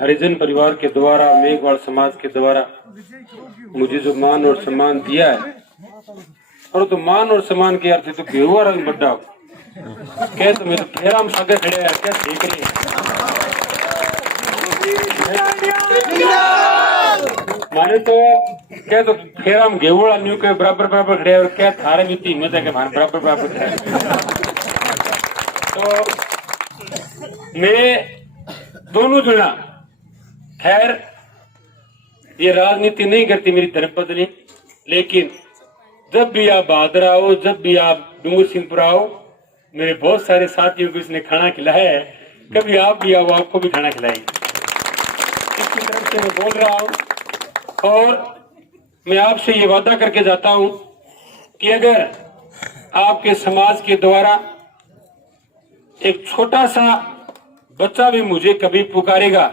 हरिजन परिवार के द्वारा, मेघवाल समाज के द्वारा मुझे जो मान और सम्मान दिया है, और तो मान और सम्मान के अर्थ तो घेवा रंग बड्डा कह तो मेरे फेरा हम सगे खड़े यार क्या देख रहे माने तो क्या तो फेरा हम घेवड़ा न्यू के बराबर बराबर खड़े और क्या थारे भी तीन में मान बराबर बराबर खड़े। तो मैं दोनों जना खैर ये राजनीति नहीं करती मेरी धर्मपत्नी, लेकिन जब भी आप बहादुर आओ, जब भी आप डूंगर सिंहपुर आओ, मेरे बहुत सारे साथियों को इसने खाना खिलाया है, कभी आप भी आओ आपको भी खाना खिलाएंगे। इसकी तरफ से मैं बोल रहा हूँ और मैं आपसे ये वादा करके जाता हूँ कि अगर आपके समाज के द्वारा एक छोटा सा बच्चा भी मुझे कभी पुकारेगा,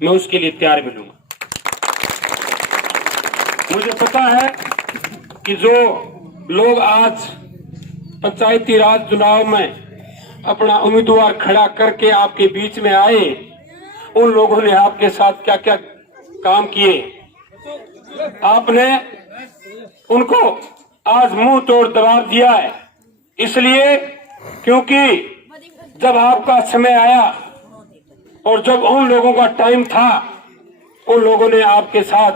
मैं उसके लिए तैयार मिलूंगा। मुझे पता है कि जो लोग आज पंचायती राज चुनाव में अपना उम्मीदवार खड़ा करके आपके बीच में आए, उन लोगों ने आपके साथ क्या क्या काम किए, आपने उनको आज मुंह तोड़ जवाब दिया है। इसलिए क्योंकि जब आपका समय आया और जब उन लोगों का टाइम था, उन लोगों ने आपके साथ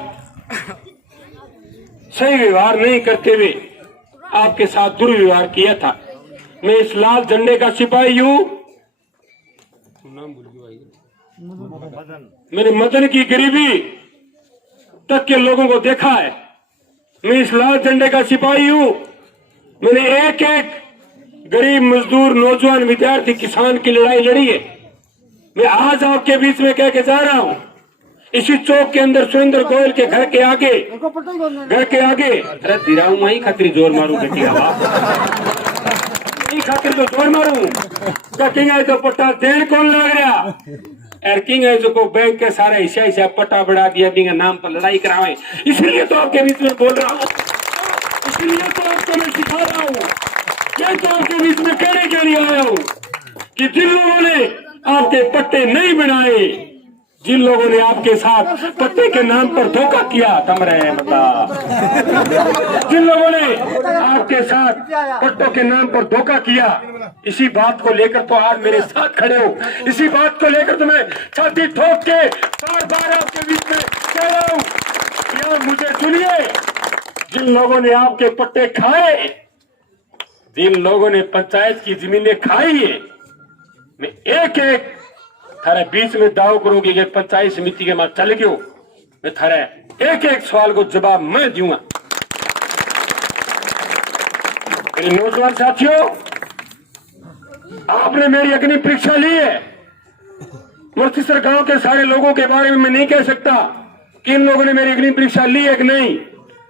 सही व्यवहार नहीं करते हुए आपके साथ दुर्व्यवहार किया था। मैं इस लाल झंडे का सिपाही हूँ, मैंने मदन की गरीबी तक के लोगों को देखा है। मैं इस लाल झंडे का सिपाही हूँ, मैंने एक एक गरीब मजदूर नौजवान विद्यार्थी किसान की लड़ाई लड़ी है। मैं आज आपके बीच में कह के जा रहा हूँ, इसी चौक के अंदर सुरेंद्र गोयल के घर के आगे अरे दिराऊ माही खातिर जोर मारू बेटी खातिर तो जोर मारू किंग है तो पट्टा देर कौन लग रहा एर किंग है जो को बैंक के सारे हिस्सा पट्टा बढ़ा दिया बिंगा नाम पर लड़ाई करावे। इसलिए तो आपके बीच में बोल रहा हूँ, इसलिए तो आपको मैं सिखा रहा हूँ, ये तो आपके बीच में कहने के लिए आया हूँ कि जिन लोगों ने आपके पट्टे नहीं बनाए, जिन लोगों ने आपके साथ पट्टे के नाम पर धोखा किया, तमरे मतलब जिन लोगों ने आपके साथ पट्टों के नाम पर धोखा किया, इसी बात को लेकर तो आज मेरे साथ खड़े हो, इसी बात को लेकर तो मैं छाती ठोक के बार बार आपके बीच में कह रहा हूँ कि आप मुझे सुनिए। जिन लोगों ने आपके पट्टे खाए, जिन लोगों ने पंचायत की जमीनें खाई है, मैं एक एक थारे बीच में दाव करूंगी कि पंचायत समिति के बाद चल गयो, मैं थारे एक एक सवाल को जवाब मैं दूंगा। मेरे नौजवान साथियों, आपने मेरी अग्नि परीक्षा ली है। मुर्तिसर गांव के सारे लोगों के बारे में मैं नहीं कह सकता कि इन लोगों ने मेरी अग्नि परीक्षा ली है कि नहीं,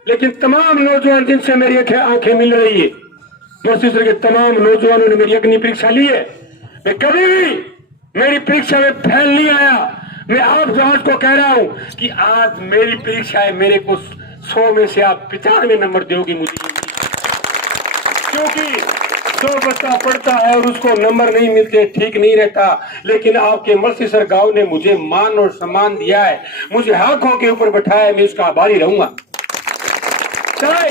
लेकिन तमाम नौजवान जिनसे मेरी आंखें मिल रही है, मुर्तिसर के तमाम नौजवानों ने मेरी अग्नि परीक्षा ली है। मैं कभी भी मेरी परीक्षा में फेल नहीं आया। मैं आप जांच को कह रहा हूं कि आज मेरी परीक्षा है, मेरे को 100 में से आप 95 नंबर दोगे मुझे, क्योंकि जो बच्चा पढ़ता है और उसको नंबर नहीं मिलते ठीक नहीं रहता, लेकिन आपके मुर्तिसर गांव ने मुझे मान और सम्मान दिया है, मुझे आंखों के ऊपर बैठाया है, मैं उसका आभारी रहूंगा। चाहे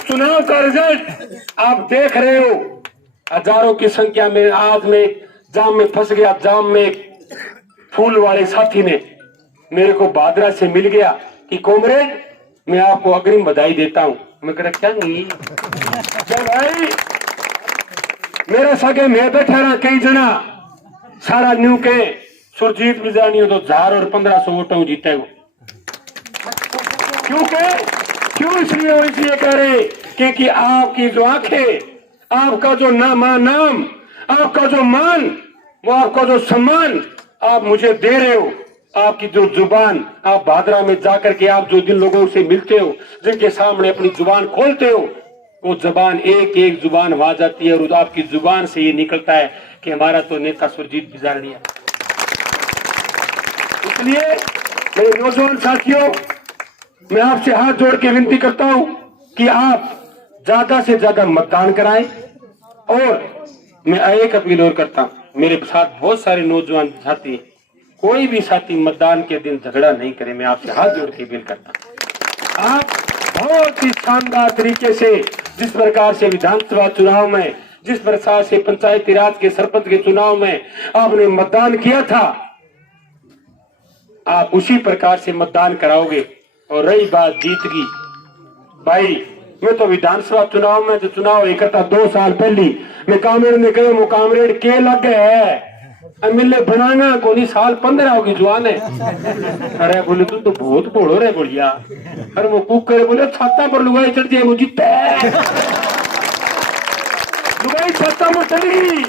चुनाव का रिजल्ट आप देख रहे हो, हजारों की संख्या में आज मैं जाम में फंस गया, जाम में फूल वाले साथी ने मेरे को बादरा से मिल गया कि कॉमरेड मैं आपको अग्रिम बधाई देता हूं। मैं कह क्या नहीं भाई, मेरा सगे मैं बैठा रहा कई जना सारा न्यू के सुरजीत बिजानी हो तो 1000 और 1500 वोटों जीते हो। क्यों इसलिए कह रहे क्योंकि आपकी जो आंखें, आपका जो नाम, आपका जो मान, वो आपका जो सम्मान आप मुझे दे रहे हो, आपकी जो जुबान, आप भादरा में जाकर के आप जो जिन लोगों से मिलते हो, जिनके सामने अपनी जुबान खोलते हो, वो जुबान एक एक जुबान आ जाती है और आपकी जुबान से ये निकलता है कि हमारा तो नेता सुरजीत बिजारणी है। इसलिए मेरे नौजवान साथियों, मैं आपसे हाथ जोड़ के विनती करता हूं कि आप ज्यादा से ज्यादा मतदान कराएं। और मैं एक अपील और करता हूं, मेरे साथ बहुत सारे नौजवान साथी, कोई भी साथी मतदान के दिन झगड़ा नहीं करे, मैं आपसे हाथ जोड़ के अपील करता हूं। आप बहुत ही शानदार तरीके से जिस प्रकार से विधानसभा चुनाव में, जिस प्रकार से पंचायती राज के सरपंच के चुनाव में आपने मतदान किया था, आप उसी प्रकार से मतदान कराओगे। और रही बात जीत की, भाई मैं तो विधानसभा चुनाव में जो चुनाव एक था 2 साल पहले मैं कामरेड ने कहे मुकामरेड के लग गए है मिले बनाना कोनी साल 15 होगी जुआन है। अरे बोले तू तो बहुत बोलो रे बोलिया। अरे वो कुक करे बोले छाता पर लुगाई चढ़ जाए मुझे लुगाई छाता में चली।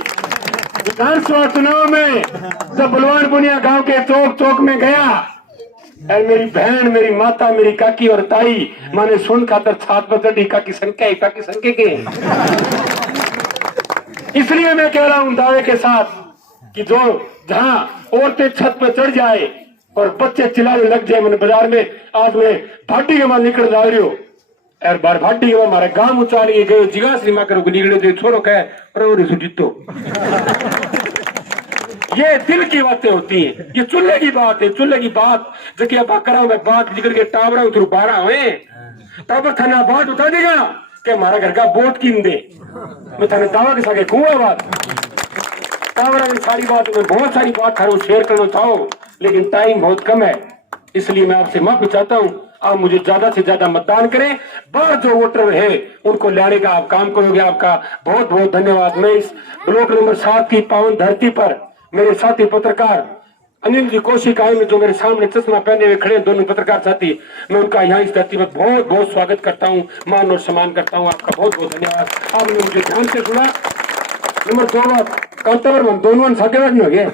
विधानसभा चुनाव में जब बलवान पुनिया गांव के चौक चौक में गया, और मेरी बहन, मेरी माता, मेरी काकी और ताई माने सुन खातर छात पर चढ़ी काकी संख्या के। इसलिए मैं कह रहा हूं दावे के साथ कि जो जहां औरतें छत पर चढ़ जाए और बच्चे चिल्लाने लग जाए, मैंने बाजार में आज मैं भाटी के मां निकल जा रही हो यार, बार भाटी के हमारे गांव उचाली गए जिगा श्रीमा करो निकले जो छोरो कहे जीतो। ये दिल की बातें होती हैं, ये चूल्हे की बात है, चूल्हे की बात जबकि आप करा मैं बात निकल के टावरा उधर 12 हुए टावर थाना बात बता देगा कि हमारा घर का बोट कीन दे, मैं थाने दावा के साथ कुआ बात टावरा की सारी बात में बहुत सारी बात थारू शेयर करना चाहो, लेकिन टाइम बहुत कम है, इसलिए मैं आपसे माफी चाहता हूँ। आप मुझे ज्यादा से ज्यादा मतदान करें, बाहर जो वोटर है उनको लाने का आप काम करोगे, आपका बहुत बहुत धन्यवाद। मैं इस ब्लॉक नंबर 7 की पावन धरती पर मेरे साथी पत्रकार अनिल जी कोशिकाएं में जो मेरे सामने चश्मा पहने हुए खड़े दोनों पत्रकार साथी, मैं उनका यहाँ इस धरती पर बहुत बहुत स्वागत करता हूँ, मान और सम्मान करता हूँ। आपका बहुत बहुत धन्यवाद, आपने मुझे ध्यान से सुना। नंबर 2 बात दोनों साथ हो गए।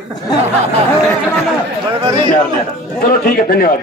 चलो ठीक है, धन्यवाद।